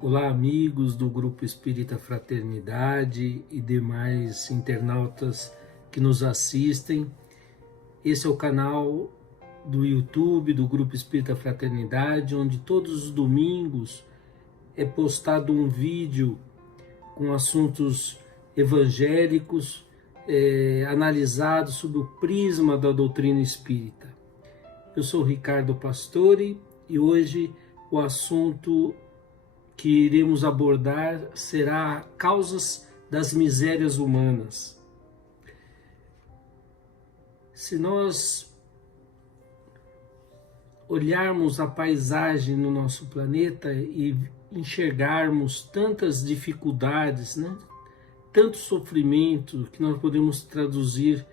Olá, amigos do Grupo Espírita Fraternidade e demais internautas que nos assistem. Esse é o canal do YouTube do Grupo Espírita Fraternidade, onde todos os domingos é postado um vídeo com assuntos evangélicos, analisados sob o prisma da doutrina espírita. Eu sou Ricardo Pastore e hoje o assunto que iremos abordar será causas das misérias humanas. Se nós olharmos a paisagem no nosso planeta e enxergarmos tantas dificuldades, tanto sofrimento que nós podemos traduzir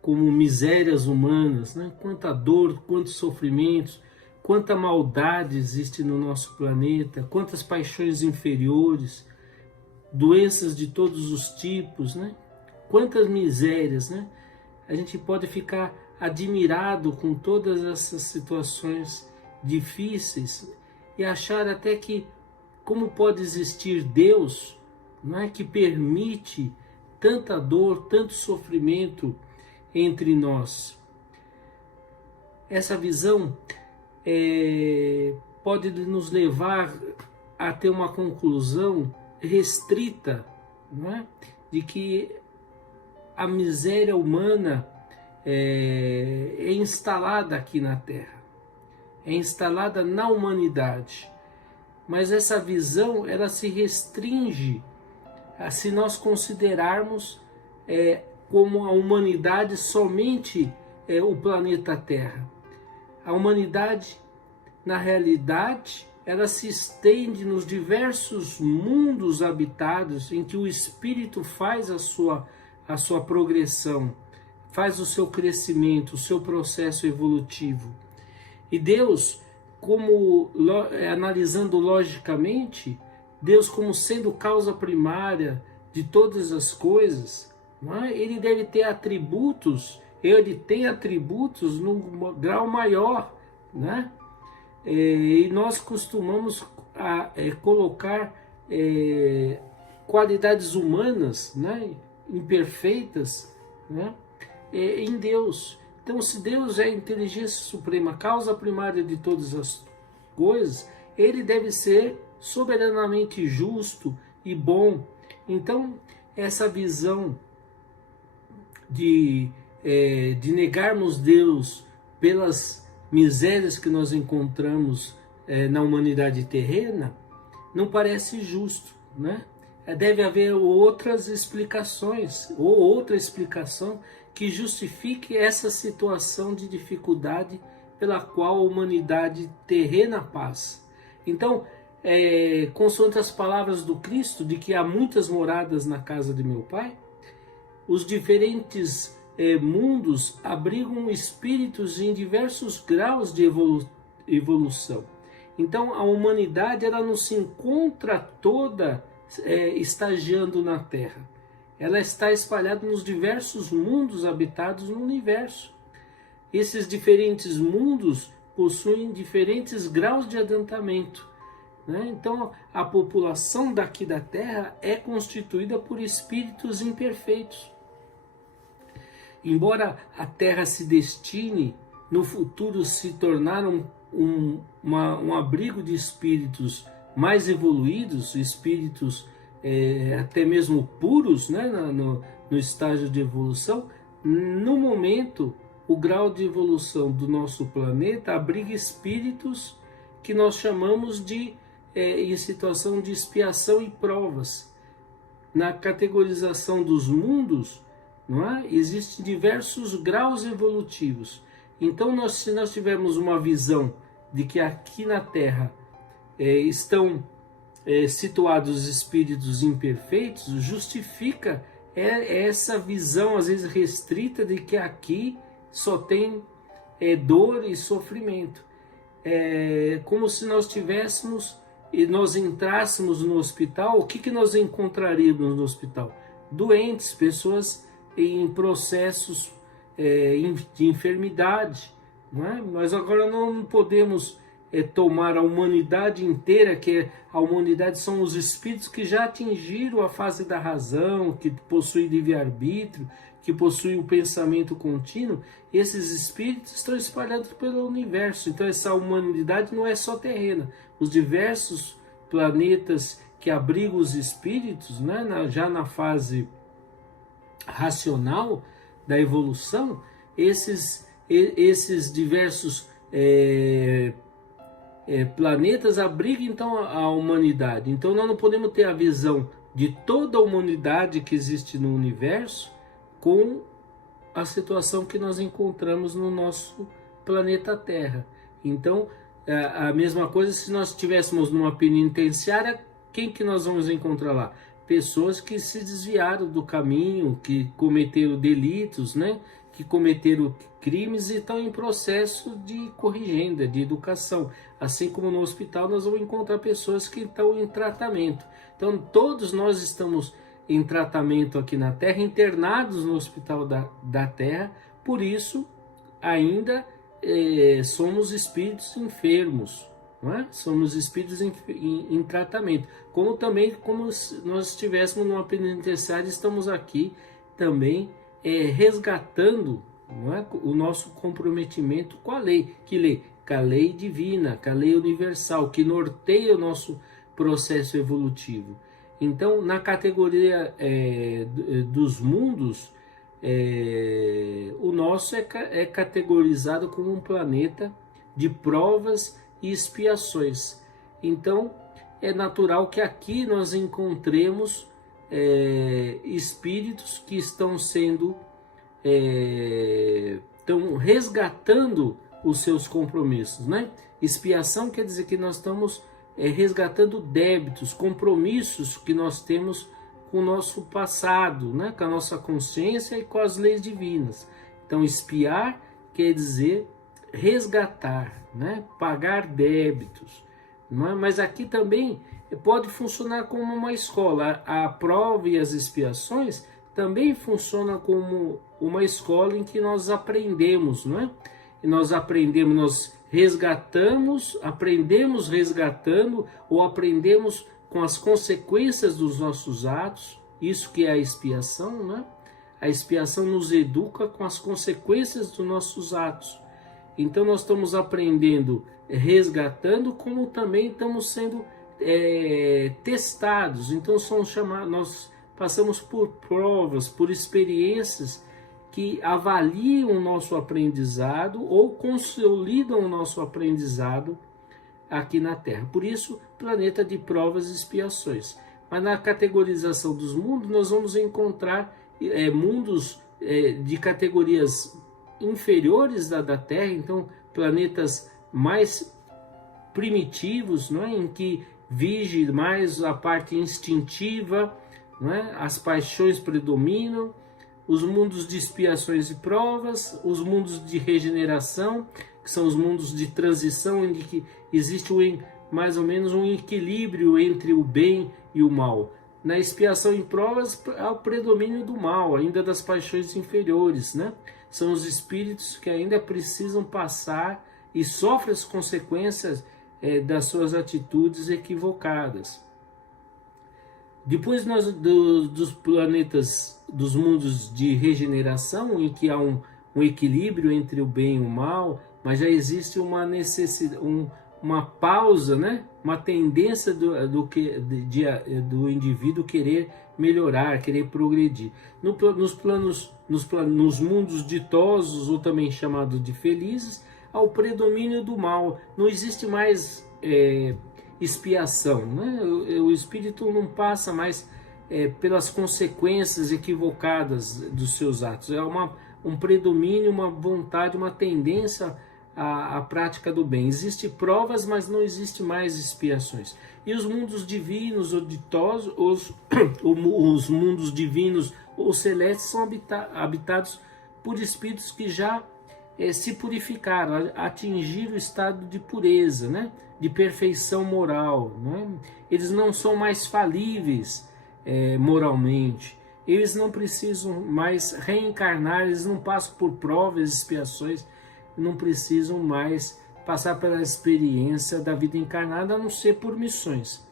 como misérias humanas, quanta dor, quantos sofrimentos, quanta maldade existe no nosso planeta, quantas paixões inferiores, doenças de todos os tipos, quantas misérias, A gente pode ficar admirado com todas essas situações difíceis e achar até que como pode existir Deus, que permite tanta dor, tanto sofrimento entre nós. Essa visão pode nos levar a ter uma conclusão restrita, de que a miséria humana é instalada aqui na Terra, é instalada na humanidade. Mas essa visão ela se restringe se nós considerarmos como a humanidade somente o planeta Terra. A humanidade, na realidade, ela se estende nos diversos mundos habitados em que o espírito faz a sua progressão, faz o seu crescimento, o seu processo evolutivo. E Deus, analisando logicamente, Deus como sendo causa primária de todas as coisas, ele deve ter atributos. Ele tem atributos num grau maior, E nós costumamos colocar qualidades humanas, imperfeitas, em Deus. Então, se Deus é a inteligência suprema, causa primária de todas as coisas, ele deve ser soberanamente justo e bom. Então, essa visão de negarmos Deus pelas misérias que nós encontramos na humanidade terrena, não parece justo, Deve haver outras explicações, ou outra explicação que justifique essa situação de dificuldade pela qual a humanidade terrena passa. Então, consoante as palavras do Cristo, de que há muitas moradas na casa de meu Pai, os diferentes mundos abrigam espíritos em diversos graus de evolução. Então a humanidade ela não se encontra toda estagiando na Terra. Ela está espalhada nos diversos mundos habitados no universo. Esses diferentes mundos possuem diferentes graus de adiantamento. Então a população daqui da Terra é constituída por espíritos imperfeitos. Embora a Terra se destine no futuro se tornar um abrigo de espíritos mais evoluídos, espíritos até mesmo puros, no estágio de evolução, no momento o grau de evolução do nosso planeta abriga espíritos que nós chamamos de em situação de expiação e provas. Na categorização dos mundos, existem diversos graus evolutivos. Então, se nós tivermos uma visão de que aqui na Terra estão situados espíritos imperfeitos, justifica essa visão, às vezes restrita, de que aqui só tem dor e sofrimento. Como se nós tivéssemos e nós entrássemos no hospital, o que nós encontraríamos no hospital? Doentes, pessoas em processos de enfermidade. Nós agora não podemos tomar a humanidade inteira, que a humanidade são os espíritos que já atingiram a fase da razão, que possuem livre-arbítrio, que possuem o pensamento contínuo. Esses espíritos estão espalhados pelo universo. Então essa humanidade não é só terrena. Os diversos planetas que abrigam os espíritos, né, já na fase racional da evolução, esses diversos planetas abrigam então a humanidade. Então nós não podemos ter a visão de toda a humanidade que existe no universo com a situação que nós encontramos no nosso planeta Terra. Então a mesma coisa se nós estivéssemos numa penitenciária, quem que nós vamos encontrar lá? Pessoas que se desviaram do caminho, que cometeram delitos, né? Que cometeram crimes e estão em processo de corrigenda, de educação. Assim como no hospital nós vamos encontrar pessoas que estão em tratamento. Então todos nós estamos em tratamento aqui na Terra, internados no hospital da Terra, por isso ainda somos espíritos enfermos. Não é? Somos espíritos em tratamento, como também como se nós estivéssemos numa penitenciária, estamos aqui também resgatando, não é? O nosso comprometimento com a lei, que lei? Com a lei divina, com a lei universal, que norteia o nosso processo evolutivo. Então, na categoria dos mundos, o nosso é categorizado como um planeta de provas e expiações. Então é natural que aqui nós encontremos espíritos que estão estão resgatando os seus compromissos, né? Expiação quer dizer que nós estamos resgatando débitos, compromissos que nós temos com o nosso passado, né? Com a nossa consciência e com as leis divinas. Então expiar quer dizer resgatar, né? Pagar débitos, não é? Mas aqui também pode funcionar como uma escola. A prova e as expiações também funcionam como uma escola em que nós aprendemos, não é? E nós aprendemos, nós aprendemos resgatando, ou aprendemos com as consequências dos nossos atos. Isso que é a expiação, né? A expiação nos educa com as consequências dos nossos atos. Então nós estamos aprendendo, resgatando, como também estamos sendo testados. Então nós passamos por provas, por experiências que avaliam o nosso aprendizado ou consolidam o nosso aprendizado aqui na Terra. Por isso, planeta de provas e expiações. Mas na categorização dos mundos, nós vamos encontrar mundos de categorias inferiores da Terra, então planetas mais primitivos, não é? Em que vige mais a parte instintiva, não é? As paixões predominam, os mundos de expiações e provas, os mundos de regeneração, que são os mundos de transição, em que existe mais ou menos um equilíbrio entre o bem e o mal. Na expiação e provas há o predomínio do mal, ainda das paixões inferiores, né? São os espíritos que ainda precisam passar e sofrem as consequências das suas atitudes equivocadas. Depois dos planetas, dos mundos de regeneração, em que há um equilíbrio entre o bem e o mal, mas já existe uma necessidade, uma pausa, né? Uma tendência do indivíduo querer melhorar, querer progredir. Nos mundos ditosos, ou também chamados de felizes, há o predomínio do mal. Não existe mais expiação, né? O espírito não passa mais pelas consequências equivocadas dos seus atos. É um predomínio, uma vontade, uma tendência à prática do bem. Existem provas, mas não existe mais expiações. E os mundos divinos ou ditosos, os mundos divinos ou celestes são habitados por espíritos que já se purificaram, atingiram o estado de pureza, né? De perfeição moral, né? Eles não são mais falíveis moralmente, eles não precisam mais reencarnar, eles não passam por provas, expiações, não precisam mais passar pela experiência da vida encarnada, a não ser por missões.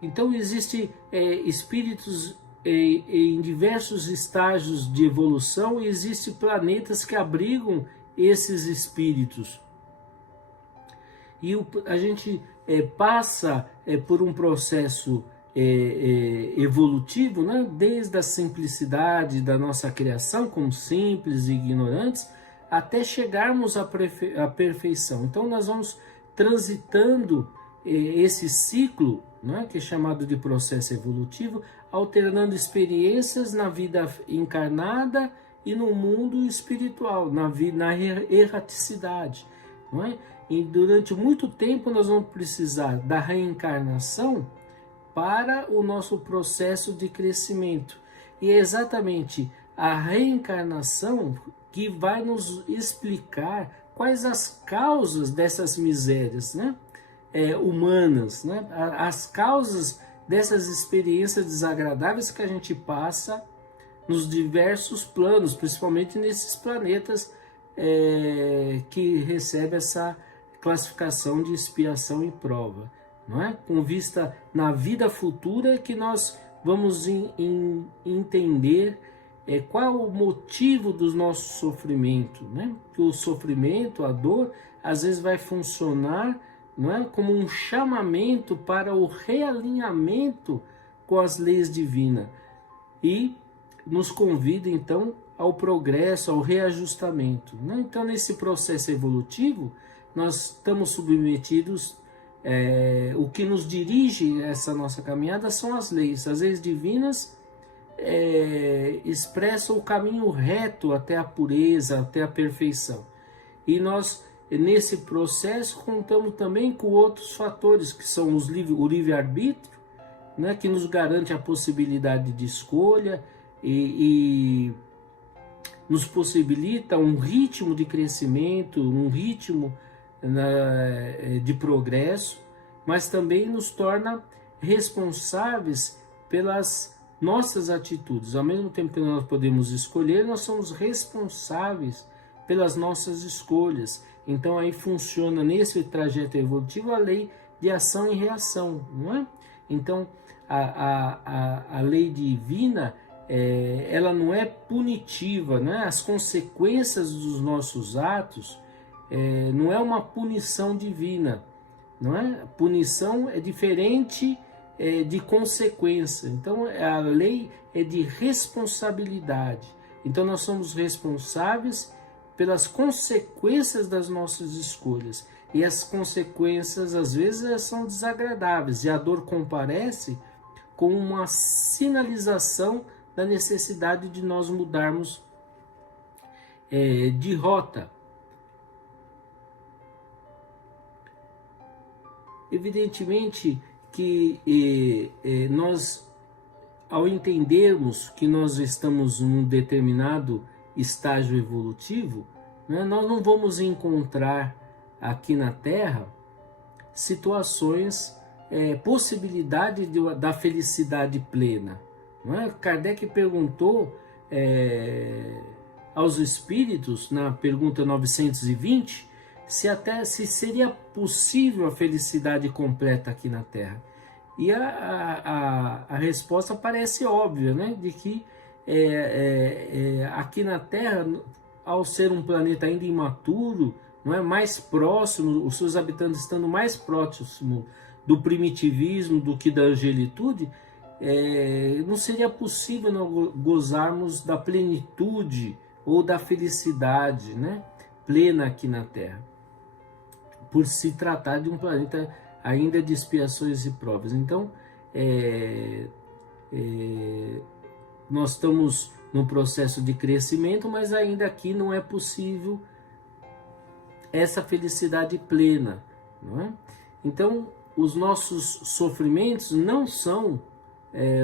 Então existem espíritos em diversos estágios de evolução, e existem planetas que abrigam esses espíritos. E a gente passa por um processo evolutivo, né? Desde a simplicidade da nossa criação, como simples e ignorantes, até chegarmos à perfeição. Então nós vamos transitando esse ciclo, né, que é chamado de processo evolutivo, alternando experiências na vida encarnada e no mundo espiritual, na erraticidade. Não é? E durante muito tempo nós vamos precisar da reencarnação para o nosso processo de crescimento. E é exatamente a reencarnação que vai nos explicar quais as causas dessas misérias, né? Humanas, né? As causas dessas experiências desagradáveis que a gente passa nos diversos planos, principalmente nesses planetas que recebem essa classificação de expiação e prova, não é? Com vista na vida futura que nós vamos entender qual o motivo do nosso sofrimento, né? Que o sofrimento, a dor, às vezes vai funcionar, não é, como um chamamento para o realinhamento com as leis divinas e nos convida então ao progresso, ao reajustamento, né? Então nesse processo evolutivo nós estamos submetidos, o que nos dirige essa nossa caminhada são as leis divinas. Expressam o caminho reto até a pureza, até a perfeição. E nós, nesse processo, contamos também com outros fatores, que são o livre-arbítrio, né, que nos garante a possibilidade de escolha e nos possibilita um ritmo de crescimento, um ritmo de progresso, mas também nos torna responsáveis pelas nossas atitudes. Ao mesmo tempo que nós podemos escolher, nós somos responsáveis pelas nossas escolhas. Então aí funciona nesse trajeto evolutivo a lei de ação e reação, não é? Então a lei divina, ela não é punitiva, né? As consequências dos nossos atos não é uma punição divina, não é? Punição é diferente de consequência. Então a lei é de responsabilidade. Então nós somos responsáveis pelas consequências das nossas escolhas. E as consequências às vezes elas são desagradáveis, e a dor comparece com uma sinalização da necessidade de nós mudarmos de rota. Evidentemente que nós, ao entendermos que nós estamos em um determinado estágio evolutivo, né, nós não vamos encontrar aqui na Terra situações, possibilidade da felicidade plena. Não é? Kardec perguntou aos espíritos, na pergunta 920, se seria possível a felicidade completa aqui na Terra. E a resposta parece óbvia, né? De que aqui na Terra, ao ser um planeta ainda imaturo, não é, mais próximo, os seus habitantes estando mais próximos do primitivismo do que da angelitude, não seria possível nós gozarmos da plenitude ou da felicidade, né, plena aqui na Terra, por se tratar de um planeta ainda de expiações e provas. Então, nós estamos num processo de crescimento, mas ainda aqui não é possível essa felicidade plena, não é? Então, os nossos sofrimentos não são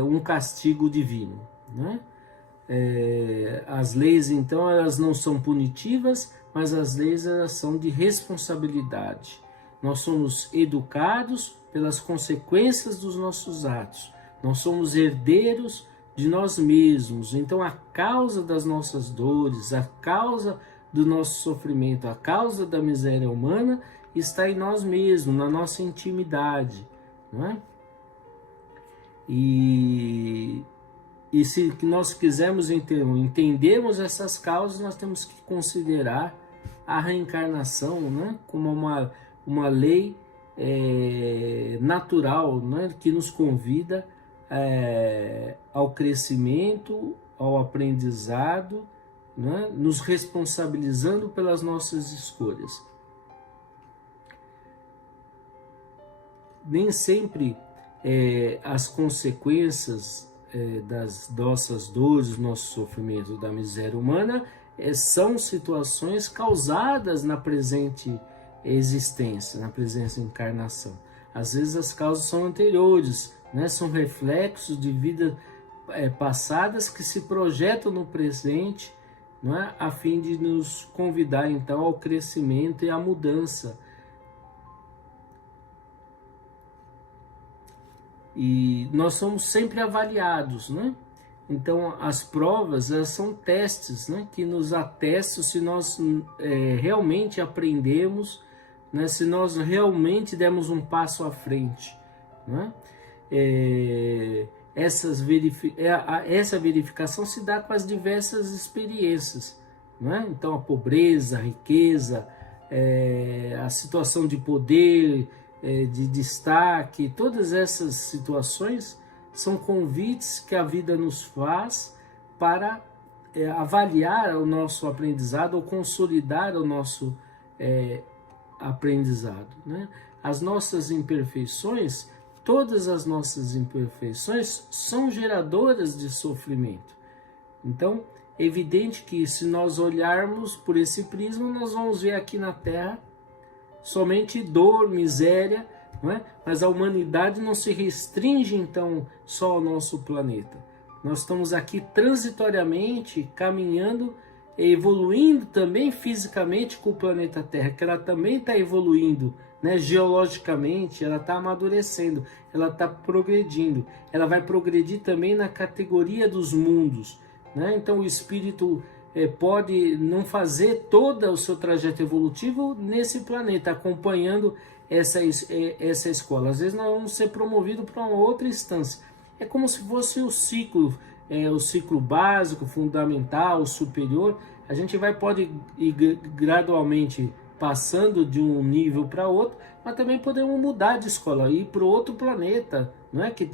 um castigo divino, não é? As leis, então, elas não são punitivas, mas as leis, elas são de responsabilidade. Nós somos educados pelas consequências dos nossos atos. Nós somos herdeiros de nós mesmos. Então, a causa das nossas dores, a causa do nosso sofrimento. A causa da miséria humana está em nós mesmos, na nossa intimidade, não é? E se nós quisermos entendermos essas causas, nós temos que considerar a reencarnação, né, como uma lei natural, né, que nos convida ao crescimento, ao aprendizado, né, nos responsabilizando pelas nossas escolhas. Nem sempre as consequências das nossas dores, do nosso sofrimento, da miséria humana, são situações causadas na presente existência, na presente encarnação. Às vezes as causas são anteriores, né? São reflexos de vidas passadas que se projetam no presente, não é? A fim de nos convidar então ao crescimento e à mudança. E nós somos sempre avaliados, né? Então as provas, elas são testes, né, que nos atestam se nós realmente aprendemos, né, se nós realmente demos um passo à frente, né? Essa verificação se dá com as diversas experiências, né? Então a pobreza, a riqueza, a situação de poder, de destaque, todas essas situações são convites que a vida nos faz para avaliar o nosso aprendizado ou consolidar o nosso aprendizado, né? As nossas imperfeições, todas as nossas imperfeições são geradoras de sofrimento. Então, é evidente que se nós olharmos por esse prisma, nós vamos ver aqui na Terra somente dor, miséria, não é? Mas a humanidade não se restringe então só ao nosso planeta. Nós estamos aqui transitoriamente caminhando e evoluindo também fisicamente com o planeta Terra, que ela também está evoluindo, né? Geologicamente, ela está amadurecendo, ela está progredindo. Ela vai progredir também na categoria dos mundos, né? Então o espírito pode não fazer todo o seu trajeto evolutivo nesse planeta, acompanhando essa escola. Às vezes nós vamos ser promovidos para uma outra instância. É como se fosse o ciclo básico, fundamental, superior. A gente pode ir gradualmente passando de um nível para outro, mas também podemos mudar de escola, ir para outro planeta. Não é que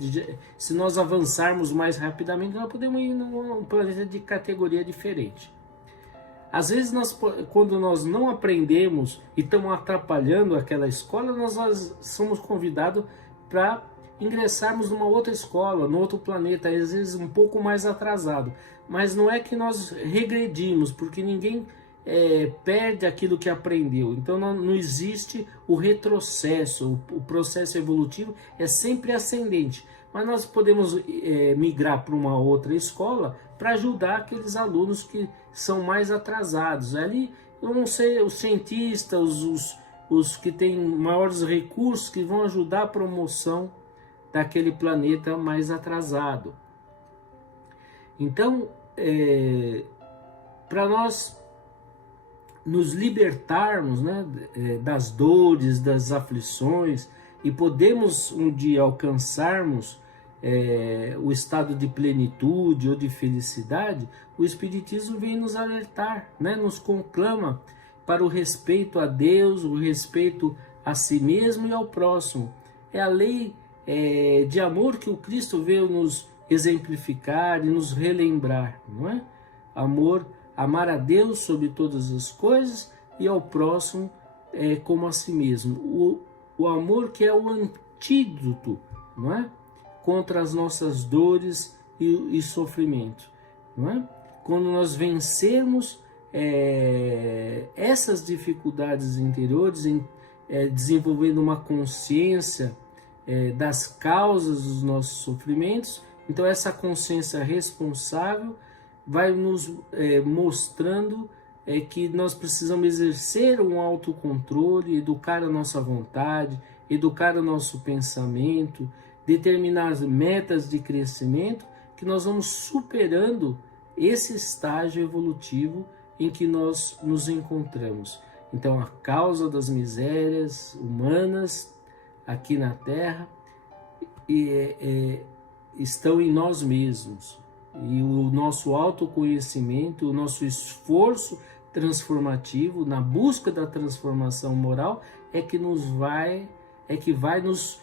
se nós avançarmos mais rapidamente, nós podemos ir num planeta de categoria diferente. Às vezes, quando nós não aprendemos e estamos atrapalhando aquela escola, nós somos convidados para ingressarmos numa outra escola, num outro planeta, às vezes um pouco mais atrasado. Mas não é que nós regredimos, porque ninguém perde aquilo que aprendeu. Então não existe o retrocesso, o processo evolutivo é sempre ascendente. Mas nós podemos migrar para uma outra escola para ajudar aqueles alunos que são mais atrasados. Ali vão ser os cientistas, os que têm maiores recursos, que vão ajudar a promoção daquele planeta mais atrasado. Então, para nós nos libertarmos, né, das dores, das aflições, e podemos um dia alcançarmos o estado de plenitude ou de felicidade, o Espiritismo vem nos alertar, né, nos conclama para o respeito a Deus, o respeito a si mesmo e ao próximo. É a lei de amor que o Cristo veio nos exemplificar e nos relembrar, não é? Amar a Deus sobre todas as coisas e ao próximo como a si mesmo. O amor que é o antídoto, não é? Contra as nossas dores e sofrimento, não é? Quando nós vencermos essas dificuldades interiores, desenvolvendo uma consciência das causas dos nossos sofrimentos, então essa consciência responsável vai nos mostrando que nós precisamos exercer um autocontrole, educar a nossa vontade, educar o nosso pensamento, determinar as metas de crescimento, que nós vamos superando esse estágio evolutivo em que nós nos encontramos. Então, a causa das misérias humanas aqui na Terra estão em nós mesmos. E o nosso autoconhecimento, o nosso esforço transformativo na busca da transformação moral é que vai nos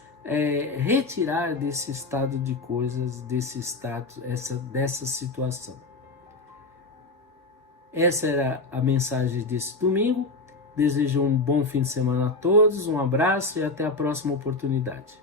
retirar desse estado de coisas, dessa situação. Essa era a mensagem desse domingo. Desejo um bom fim de semana a todos, um abraço e até a próxima oportunidade.